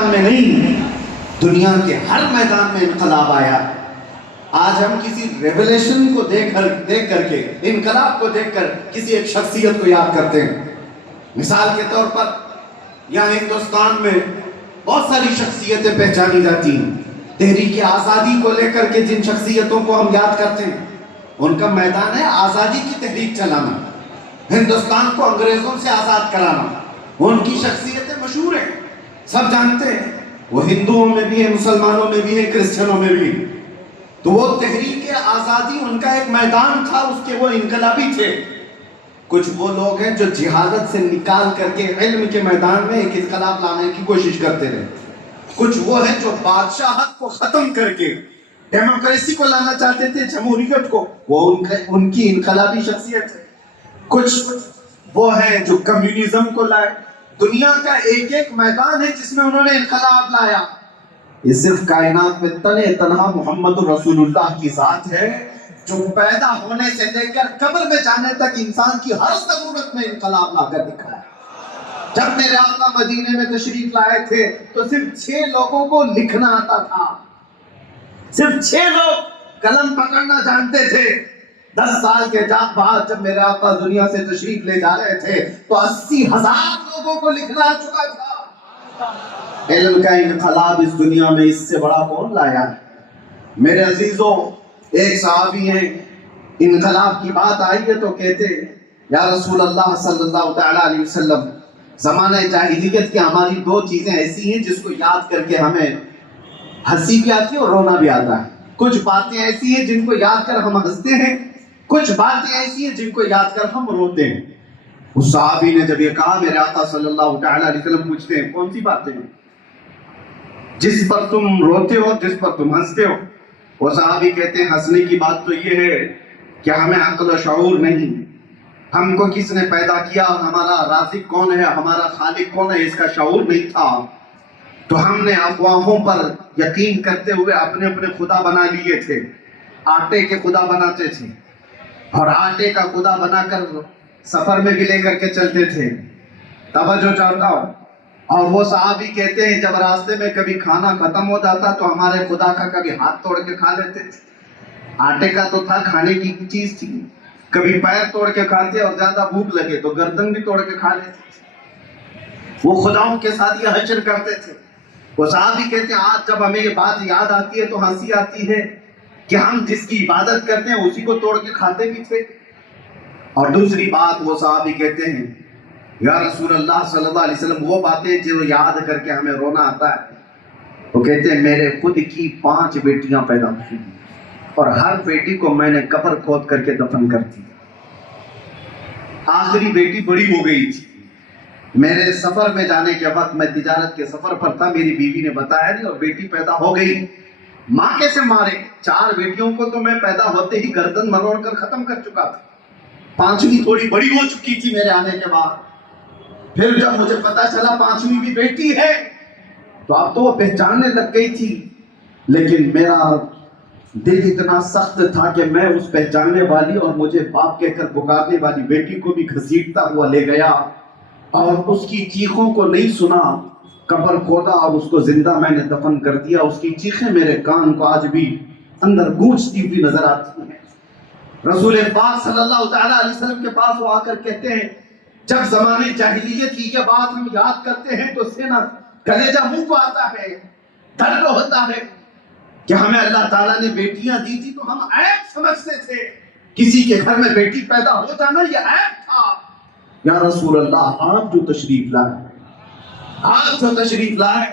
میدان میں نہیں، دنیا کے ہر میدان میں انقلاب آیا۔ آج ہم کسی ریولیشن کو دیکھ کر کے، انقلاب کو دیکھ کر کسی ایک شخصیت کو یاد کرتے ہیں۔ مثال کے طور پر یہاں ہندوستان میں بہت ساری شخصیتیں پہچانی جاتی ہیں۔ تحریک آزادی کو لے کر کے جن شخصیتوں کو ہم یاد کرتے ہیں، ان کا میدان ہے آزادی کی تحریک چلانا، ہندوستان کو انگریزوں سے آزاد کرانا۔ ان کی شخصیتیں مشہور ہیں، سب جانتے ہیں۔ وہ ہندوؤں میں بھی ہے، مسلمانوں میں بھی ہے، کرسچنوں میں بھی ہے۔ تو وہ تحریک آزادی ان کا ایک میدان تھا، اس کے وہ انقلابی تھے۔ کچھ وہ لوگ ہیں جو جہادت سے نکال کر کے علم کے میدان میں ایک انقلاب لانے کی کوشش کرتے رہے۔ کچھ وہ ہیں جو بادشاہت کو ختم کر کے ڈیموکریسی کو لانا چاہتے تھے، جمہوریت کو، وہ ان کی انقلابی شخصیت ہے۔ کچھ وہ ہیں جو کمیونزم کو لائے۔ دنیا کا ایک ایک میدان ہے جس میں انہوں نے انقلاب لایا۔ یہ صرف کائنات میں تنہا محمد رسول اللہ کی ذات ہے جو پیدا ہونے سے لے کر قبر میں جانے تک انسان کی ہر ضرورت میں انقلاب لا کر دکھایا۔ جب میرے آقا مدینے میں تشریف لائے تھے تو صرف 6 لوگوں کو لکھنا آتا تھا، صرف 6 لوگ قلم پکڑنا جانتے تھے۔ 10 سال کے بعد جب میرے آقا دنیا سے تشریف لے جا رہے تھے تو 80,000 لوگوں کو لکھنا آ چکا تھا۔ علم کا انقلاب اس دنیا میں اس سے بڑا کون لایا ہے؟ میرے عزیزوں، ایک صحابی ہیں، انقلاب کی بات آئی ہے تو کہتے ہیں یا رسول اللہ صلی اللہ تعالی علیہ وسلم، زمانہ جاہلیت کی ہماری 2 چیزیں ایسی ہیں جس کو یاد کر کے ہمیں ہنسی بھی آتی ہے اور رونا بھی آتا ہے۔ کچھ باتیں ایسی ہیں جن کو یاد کر ہم ہنستے ہیں، کچھ باتیں ایسی ہیں جن کو یاد کر ہم روتے ہیں۔ اس صحابی نے جب یہ کہا، میرے آقا صلی اللہ تعالی علیہ وسلم پوچھتے ہیں کون سی باتیں ہیں جس پر تم روتے ہو، جس پر تم ہنستے ہو؟ وہ صحابی کہتے ہیں ہنسنے کی بات تو یہ ہے کہ ہمیں عقل و شعور نہیں، ہم کو کس نے پیدا کیا، ہمارا رازق کون ہے، ہمارا خالق کون ہے، اس کا شعور نہیں تھا۔ تو ہم نے افواہوں پر یقین کرتے ہوئے اپنے اپنے خدا بنا لیے تھے۔ آٹے کے خدا بناتے تھے اور آٹے کا خدا بنا کر سفر میں بھی لے کر کے چلتے تھے۔ توجہ چاہتا ہوں۔ اور وہ صحابی کہتے ہیں جب راستے میں کبھی کھانا ختم ہو جاتا تو ہمارے خدا کا کبھی ہاتھ توڑ کے کھا لیتے تھے۔ آٹے کا تو تھا، کھانے کی چیز تھی، کبھی پیر توڑ کے کھاتے اور زیادہ بھوک لگے تو گردن بھی توڑ کے کھا لیتے تھے۔ وہ خداؤں کے ساتھ یہ حشر کرتے تھے۔ وہ صحابی کہتے ہیں آج جب ہمیں یہ بات یاد آتی ہے تو ہنسی آتی ہے کہ ہم جس کی عبادت کرتے ہیں اسی کو توڑ کے کھاتے بھی تھے۔ اور دوسری بات وہ صحابی کہتے ہیں یا رسول اللہ صلی اللہ علیہ وسلم، وہ باتیں جو یاد کر کے ہمیں رونا آتا ہے، وہ کہتے ہیں میرے خود کی 5 بیٹیاں پیدا ہوئی اور ہر بیٹی کو میں نے قبر کھود کر کے دفن کر دی۔ آخری بیٹی بڑی ہو گئی تھی، میرے سفر میں جانے کے وقت میں تجارت کے سفر پر تھا، میری بیوی نے بتایا نہیں اور بیٹی پیدا ہو گئی۔ ماں کیسے مارے؟ 4 بیٹیوں کو تو میں پیدا ہوتے ہی گردن مروڑ کر ختم کر چکا تھا، 5ویں تھوڑی بڑی ہو چکی تھی میرے آنے کے بعد۔ پھر جب مجھے پتا چلا 5ویں بھی بیٹی ہے تو اب تو وہ پہچاننے لگ گئی تھی، لیکن میرا دل اتنا سخت تھا کہ میں اس پہچاننے والی اور مجھے باپ کہہ کر پکارنے والی بیٹی کو بھی گھسیٹتا ہوا لے گیا اور اس کی چیخوں کو نہیں سنا، قبر کھودا اور اس کو زندہ میں نے دفن کر دیا۔ اس کی چیخیں میرے کان کو آج بھی اندر گونجتی ہوئی نظر آتی ہیں۔ رسول پاک صلی اللہ تعالی علیہ وسلم کے پاس وہ آ کر کہتے ہیں جب زمانے جاہلیت کی یہ بات ہم یاد کرتے ہیں تو سینہ کلیجہ منہ کو آتا ہے، درد ہوتا ہے کہ ہمیں اللہ تعالیٰ نے بیٹیاں دی تھی تو ہم عیب سمجھتے تھے، کسی کے گھر میں بیٹی پیدا ہو جانا یہ عیب تھا۔ یا رسول اللہ، آپ جو تشریف لائے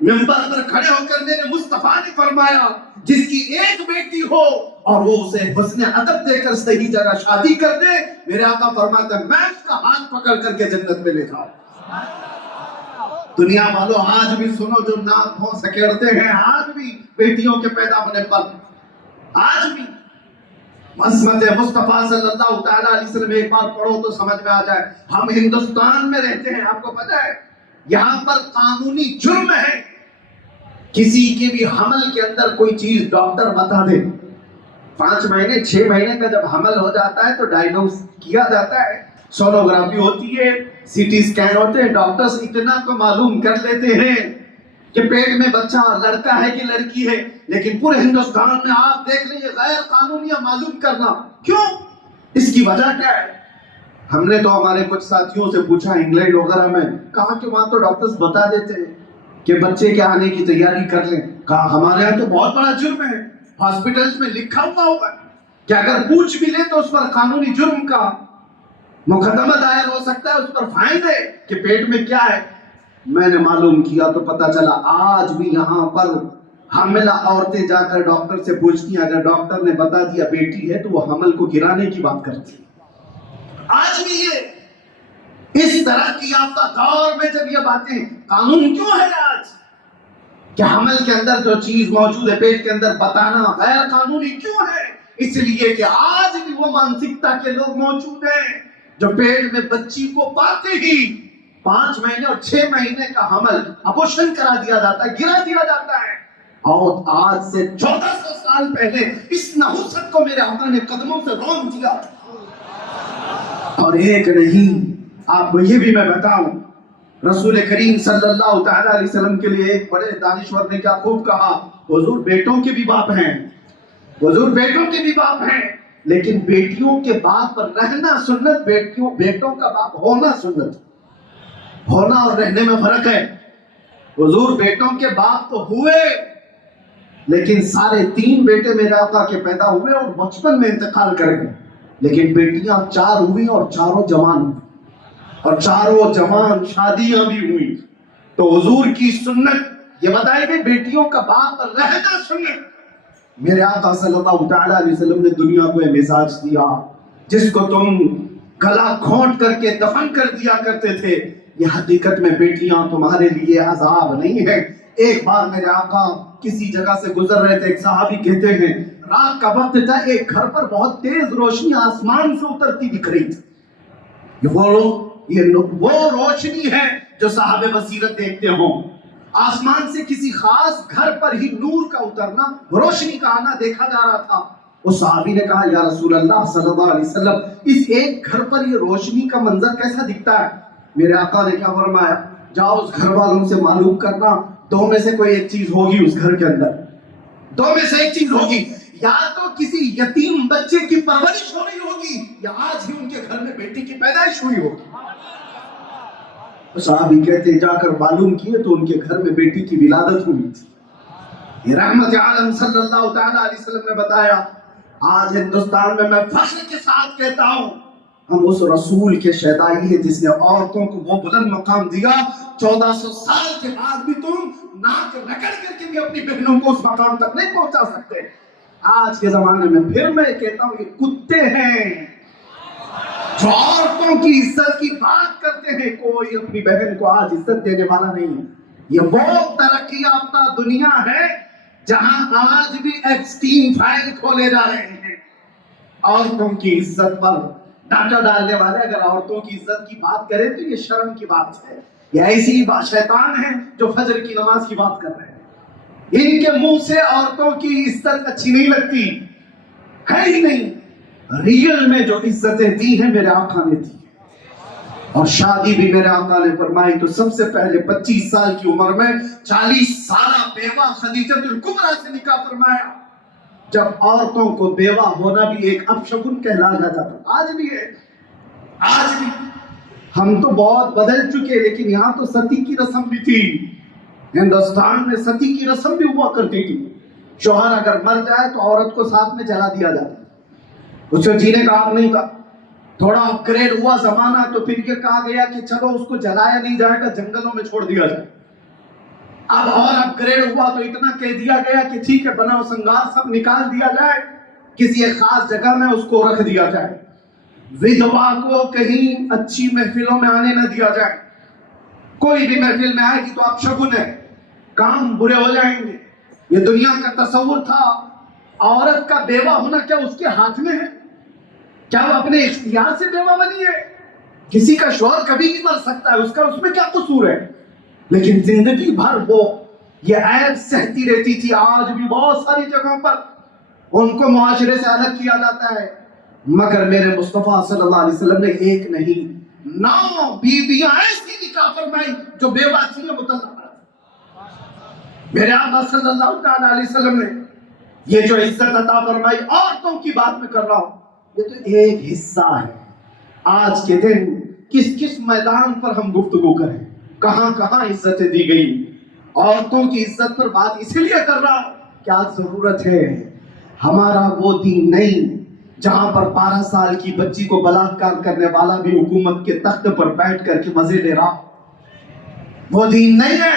منبر پر کھڑے ہو کر میرے مصطفیٰ نے فرمایا جس کی ایک بیٹی ہو اور وہ اسے حسن ادب دے کر صحیح جگہ شادی کر دے، میرے آقا فرماتے ہیں میں اس کا ہاتھ پکڑ کر کے جنت میں لے جاؤں۔ دنیا والوں آج بھی سنو، جو ناک بھون سکیڑتے ہیں آج بھی بیٹیوں کے پیدا ہونے پر، آج بھی عظمت مصطفیٰ صلی اللہ تعالیٰ علیہ وسلم ایک بار پڑھو تو سمجھ میں آ جائے۔ ہم ہندوستان میں رہتے ہیں، آپ کو پتہ ہے یہاں پر قانونی جرم ہے کسی کے بھی حمل کے اندر کوئی چیز ڈاکٹر بتا دے، 5 مہینے 6 مہینے کا جب حمل ہو جاتا ہے تو ڈائیگنوز کیا جاتا ہے، سونوگرافی ہوتی ہے، سی ٹی اسکین ہوتے ہیں، ڈاکٹرز اتنا تو معلوم کر لیتے ہیں کہ پیٹ میں بچہ لڑکا ہے کہ لڑکی ہے، لیکن پورے ہندوستان میں آپ دیکھ لیں یہ غیر قانونی معلوم کرنا کیوں؟ اس کی وجہ کیا ہے؟ ہم نے تو ہمارے کچھ ساتھیوں سے پوچھا انگلینڈ وغیرہ میں، کہا کہ وہاں تو ڈاکٹرز بتا دیتے ہیں کہ بچے کے آنے کی تیاری کر لیں. کہا ہمارے یہاں تو بہت بڑا جرم ہے، ہاسپٹلز میں لکھا ہوا ہوگا کہ اگر پوچھ بھی لے تو اس پر قانونی جرم کا مقدمہ دائر ہو سکتا ہے، اس پر فائن ہے کہ پیٹ میں کیا ہے. میں نے معلوم کیا تو پتا چلا آج بھی یہاں پر حاملہ عورتیں جا کر ڈاکٹر سے پوچھتی ہیں، اگر ڈاکٹر نے بتا دیا بیٹی ہے تو وہ حمل کو گرانے کی بات کرتی ہیں. آج بھی یہ اس ترقی یافتہ دور میں جب یہ باتیں قانون کیوں ہے آج کہ حمل کے اندر جو چیز موجود ہے پیٹ کے اندر بتانا غیر قانونی کیوں ہے؟ اس لیے کہ آج بھی وہ مانسکتا کے لوگ موجود ہیں جو پیٹ میں بچی کو پاتے ہی 5 مہینے اور 6 مہینے کا حمل ابورشن کرا دیا جاتا ہے، گرا دیا جاتا ہے. اور آج سے 1400 سال پہلے اس نحوست کو میرے آقا نے قدموں سے رون دیا. اور ایک نہیں، آپ کو یہ بھی میں بتاؤں، رسول کریم صلی اللہ تعالی علیہ وسلم کے لیے ایک بڑے دانشور نے کیا خوب کہا، حضور بیٹوں کے بھی باپ ہیں، حضور بیٹوں کے بھی باپ ہیں، لیکن بیٹیوں کے باپ پر رہنا سنت، بیٹوں کا باپ ہونا سنت. ہونا اور رہنے میں فرق ہے. حضور بیٹوں کے باپ تو ہوئے، لیکن سارے 3 بیٹے میرے آقا کے پیدا ہوئے اور بچپن میں انتقال کر گئے، لیکن بیٹیاں 4 ہوئی اور چاروں جوان ہوئی، اور چاروں جوان شادیاں بھی ہوئی. تو حضور کی سنت یہ بتائی گئی بیٹیوں کا باپ رہنا سنت. میرے آقا صلی اللہ تعالی علیہ وسلم نے دنیا کو یہ مزاج دیا جس کو تم گلا گھونٹ کر کے دفن کر دیا کرتے تھے، یہ حقیقت میں بیٹیاں تمہارے لیے عذاب نہیں ہے. ایک بار میرے آقا کسی جگہ سے گزر رہے تھے، ایک صحابی کہتے ہیں رات کا وقت تھا، ایک گھر پر بہت تیز روشنی آسمان سے اترتی دکھ رہی تھی. وہ روشنی ہے جو صاحب بصیرت دیکھتے ہوں. آسمان سے کسی خاص گھر پر ہی نور کا اترنا، روشنی کا آنا دیکھا جا رہا تھا. اس صحابی نے کہا یا رسول اللہ صلی اللہ علیہ وسلم، اس ایک گھر پر یہ روشنی کا منظر کیسا دکھتا ہے؟ میرے آقا نے کیا فرمایا، جاؤ اس گھر والوں سے معلوم کرنا، 2 میں سے کوئی ایک چیز ہوگی اس گھر کے اندر، 2 میں سے ایک چیز ہوگی، یا تو کسی یتیم بچے کی پرورش ہو رہی ہوگی یا آج ہی ان کے گھر میں بیٹی کی پیدائش ہوئی ہوگی. صحابی کہتے جا کر معلوم کیے تو ان کے گھر میں بیٹی کی ولادت ہوئی تھی. یہ رحمت عالم صلی اللہ تعالی علیہ وسلم نے بتایا. آج ہندوستان میں فخر کے ساتھ کہتا ہوں ہم اس رسول کے شیدائی ہیں جس نے عورتوں کو وہ بلند مقام دیا. 1400 سال کے بعد بھی تم ناک رگڑ کر کے بھی اپنی بہنوں کو اس مقام تک نہیں پہنچا سکتے. آج کے زمانے میں پھر میں کہتا ہوں یہ کتے ہیں جو عورتوں کی عزت کی بات کرتے ہیں. کوئی اپنی بہن کو آج عزت دینے والا نہیں. یہ وہ ترقی یافتہ دنیا ہے جہاں آج بھی ایپسٹین فائل کھولے جا رہے ہیں. عورتوں کی عزت پر ڈاکہ ڈالنے والے اگر عورتوں کی عزت کی بات کریں تو یہ شرم کی بات ہے. یہ ایسی شیطان ہیں جو فجر کی نماز کی بات کر رہے ہیں. ان کے منہ سے عورتوں کی عزت اچھی نہیں لگتی ہے ہی نہیں. ریئل میں جو عزتیں دی ہیں میرے آقا نے دی، اور شادی بھی میرے آقا نے فرمائی تو سب سے پہلے 25 سال کی عمر میں 40 سالہ بیوہ خدیجہ الکبریٰ سے نکاح فرمایا. جب عورتوں کو بیوہ ہونا بھی ایک اپشگن کہلایا جاتا تھا. آج بھی ہے، آج بھی ہم تو بہت بدل چکے، لیکن یہاں تو ستی کی رسم بھی تھی. ہندوستان میں ستی کی رسم بھی ہوا کرتی تھی. شوہر اگر مر جائے تو عورت کو ساتھ میں جلا دیا جاتا، اس کو جینے کا حق نہیں تھا. تھوڑا اپ گریڈ ہوا زمانہ تو پھر یہ کہا گیا کہ چلو اس کو جلایا نہیں جائے گا، جنگلوں میں چھوڑ دیا جائے. اب اور اپ گریڈ ہوا تو اتنا کہہ دیا گیا کہ ٹھیک ہے بنا و سنگار سب نکال دیا جائے، کسی ایک خاص جگہ میں اس کو رکھ دیا جائے. ودوا کو کہیں اچھی محفلوں میں آنے نہ دیا جائے. کوئی بھی محفل میں آئے گی تو اپشگن ہے، کام برے ہو جائیں گے. یہ دنیا کا تصور تھا. عورت کا بیوہ ہونا کیا اس کے ہاتھ میں ہے؟ کیا وہ اپنے اختیار سے بیوہ بنی ہے؟ کسی کا شوہر کبھی بھی مر سکتا ہے، اس میں کیا قصور ہے؟ لیکن زندگی بھر وہ یہ عیب سہتی رہتی تھی. آج بھی بہت ساری جگہوں پر ان کو معاشرے سے الگ کیا جاتا ہے، مگر میرے مصطفیٰ صلی اللہ علیہ وسلم نے ایک نہیں 9 بیویاں ایسی نکاح فرمائی جو بیوہ تھی مطلقہ. میرے آقا صلی اللہ تعالیٰ علیہ وسلم نے یہ جو عزت عطا فرمائی، عورتوں کی بات میں کر رہا ہوں، یہ تو ایک حصہ ہے۔ آج کے دن کس کس میدان پر ہم گفتگو کریں، کہاں کہاں عزتیں دی گئی۔ عورتوں کی عزت پر بات اس لیے کر رہا ہوں، کیا ضرورت ہے؟ ہمارا وہ دین نہیں جہاں پر 12 سال کی بچی کو بلاکار کرنے والا بھی حکومت کے تخت پر بیٹھ کر کے مزے لے رہا، وہ دین نہیں ہے۔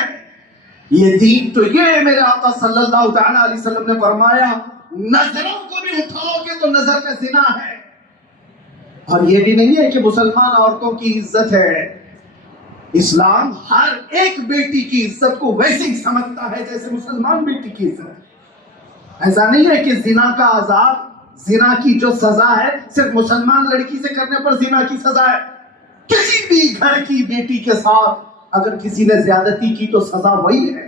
یہ دین تو یہ ہے، میرے آقا صلی اللہ تعالیٰ علیہ وسلم نے فرمایا نظروں کو بھی اٹھاؤ گے تو نظر کا زنا ہے۔ اور یہ بھی نہیں ہے کہ مسلمان عورتوں کی عزت ہے، اسلام ہر ایک بیٹی کی عزت کو ویسے ہی سمجھتا ہے جیسے مسلمان بیٹی کی عزت ہے۔ ایسا نہیں ہے کہ زنا کا عذاب، زنا کی جو سزا ہے صرف مسلمان لڑکی سے کرنے پر زنا کی سزا ہے۔ کسی بھی گھر کی بیٹی کے ساتھ اگر کسی نے زیادتی کی تو سزا وہی ہے،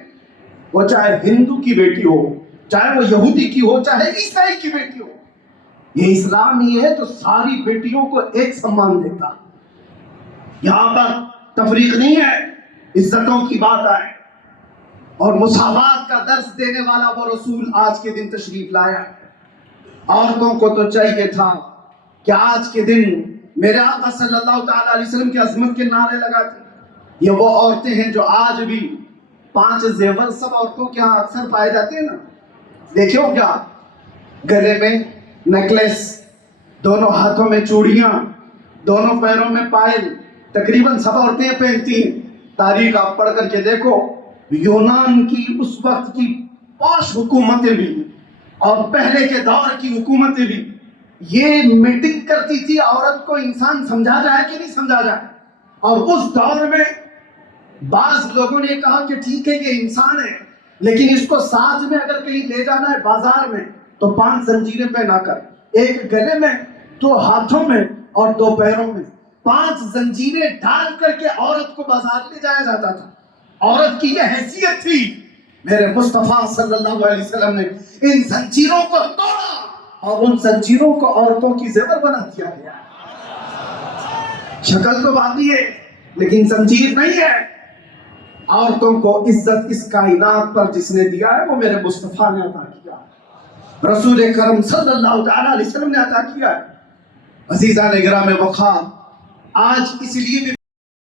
وہ چاہے ہندو کی بیٹی ہو، چاہے وہ یہودی کی ہو، چاہے عیسائی کی بیٹی ہو۔ یہ اسلام ہی ہے تو ساری بیٹیوں کو ایک سمان دیتا۔ یہاں پر تفریق نہیں ہے، عزتوں کی بات ہے اور مساوات کا درس دینے والا وہ رسول آج کے دن تشریف لایا۔ عورتوں کو تو چاہیے تھا کہ آج کے دن میرے آقا صلی اللہ تعالیٰ علیہ وسلم کی عظمت کے نعرے لگاتے۔ یہ وہ عورتیں ہیں جو آج بھی 5 زیور سب عورتوں کے ہاں اکثر پائے جاتے ہیں نا، دیکھیں ہو کیا؟ گلے میں نیکلیس، دونوں ہاتھوں میں چوڑیاں، دونوں پیروں میں پائل، تقریباً سب عورتیں پہنتی ہیں۔ تاریخ آپ پڑھ کر کے دیکھو، یونان کی اس وقت کی پاش حکومتیں بھی اور پہلے کے دور کی حکومتیں بھی یہ میٹنگ کرتی تھی عورت کو انسان سمجھا جائے کہ نہیں سمجھا جائے۔ اور اس دور میں بعض لوگوں نے کہا کہ ٹھیک ہے یہ انسان ہے، لیکن اس کو ساتھ میں اگر کہیں لے جانا ہے بازار میں تو 5 زنجیریں پہنا کر، ایک گلے میں، 2 ہاتھوں میں اور 2 پیروں میں 5 زنجیریں ڈال کر کے عورت کو بازار لے جایا جاتا تھا۔ عورت کی یہ حیثیت تھی۔ میرے مصطفیٰ صلی اللہ علیہ وسلم نے ان زنجیروں کو توڑا اور ان زنجیروں کو عورتوں کی زیور بنا دیا گیا۔ شکل تو باقی ہے لیکن زنجیر نہیں ہے۔ عورتوں کو عزت اس کائنات پر جس نے دیا ہے وہ میرے مصطفیٰ نے عطا کیا، رسول کرم صلی اللہ تعالیٰ علیہ وسلم نے عطا کیا ہے۔ عزیزان گرام وقار، آج اس لیے بھی